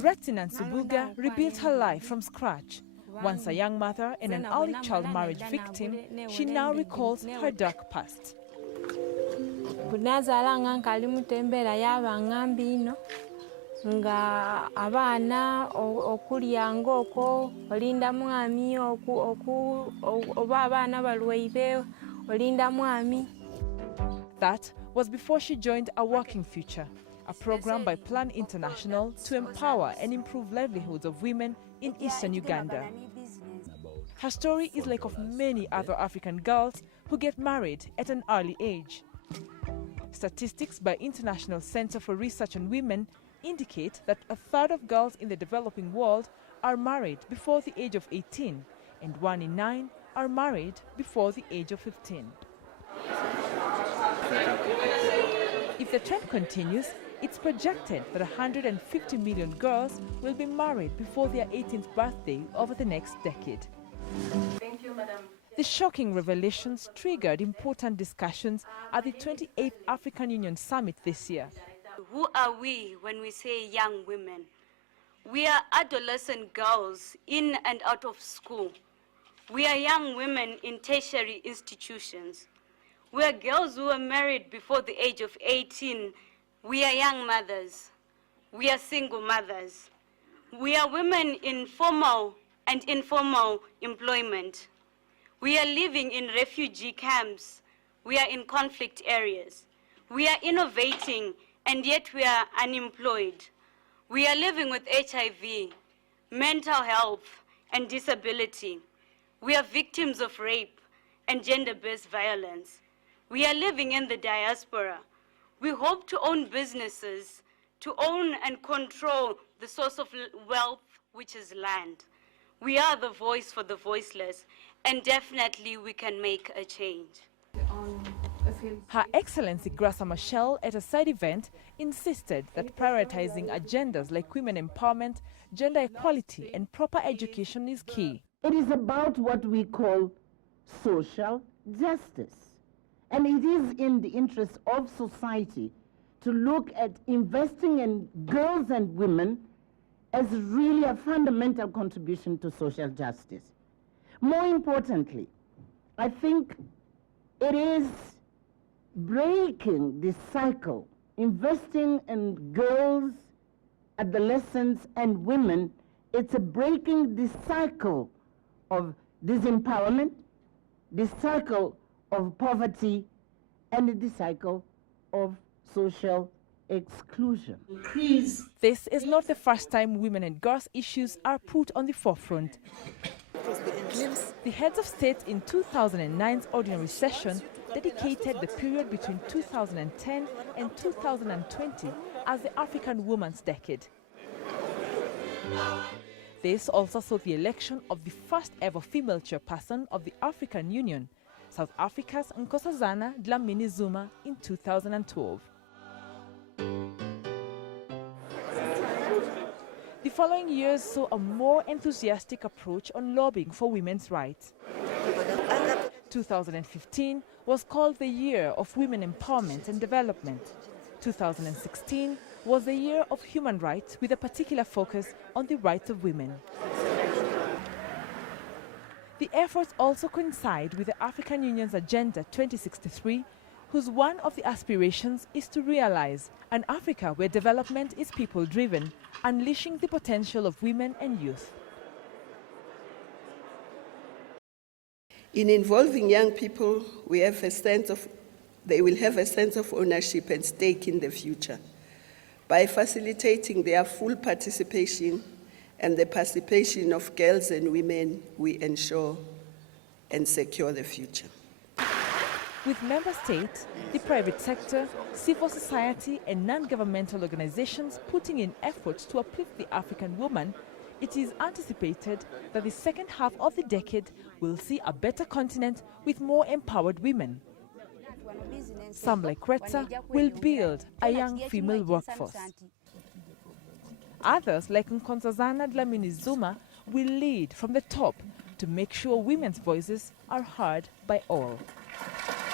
Gratina Nsubuga rebuilt her life from scratch. Once a young mother and an early child marriage victim, she now recalls her dark past. Nga abana okulyanga okwo olinda mwami oba abana balwaire olinda mwami. That was before she joined A Working Future, a program by Plan International to empower and improve livelihoods of women in eastern Uganda. Her story is like of many other African girls who get married at an early age. Statistics by International Center for Research on Women indicate that a third of girls in the developing world are married before the age of 18, and 1 in 9 are married before the age of 15. If the trend continues, it's projected that 150 million girls will be married before their 18th birthday over the next decade. Thank you, Madam. The shocking revelations triggered important discussions at the 28th African Union Summit this year. Who are we when we say young women? We are adolescent girls in and out of school. We are young women in tertiary institutions. We are girls who are married before the age of 18. We are young mothers. We are single mothers. We are women in formal and informal employment. We are living in refugee camps. We are in conflict areas. We are innovating, and yet we are unemployed. We are living with HIV, mental health, and disability. We are victims of rape and gender-based violence. We are living in the diaspora. We hope to own businesses, to own and control the source of wealth, which is land. We are the voice for the voiceless, and definitely we can make a change. Her Excellency Graça Machel at a side event insisted that prioritizing agendas like women empowerment, gender equality and proper education is key. It is about what we call social justice. And it is in the interest of society to look at investing in girls and women as really a fundamental contribution to social justice. More importantly, I think it is breaking this cycle, investing in girls, adolescents, and women. It's a breaking this cycle of disempowerment, this cycle of poverty, and the cycle of social exclusion. This is not the first time women and girls issues are put on the forefront. The heads of state in 2009's ordinary session dedicated the period between 2010 and 2020 as the African Woman's Decade. This also saw the election of the first ever female chairperson of the African Union, South Africa's Nkosazana Dlamini Zuma, in 2012. The following years saw a more enthusiastic approach on lobbying for women's rights. 2015 was called the Year of Women Empowerment and Development. 2016 was the Year of Human Rights, with a particular focus on the rights of women. The efforts also coincide with the African Union's Agenda 2063, whose one of the aspirations is to realize an Africa where development is people-driven, unleashing the potential of women and youth. In involving young people, they will have a sense of ownership and stake in the future. By facilitating their full participation and the participation of girls and women, we ensure and secure the future. With member states, the private sector, civil society and non-governmental organizations putting in efforts to uplift the African woman, it is anticipated that the second half of the decade will see a better continent with more empowered women. Some, like Retsa, will build a young female workforce. Others, like Nkosazana Dlamini Zuma, will lead from the top to make sure women's voices are heard by all.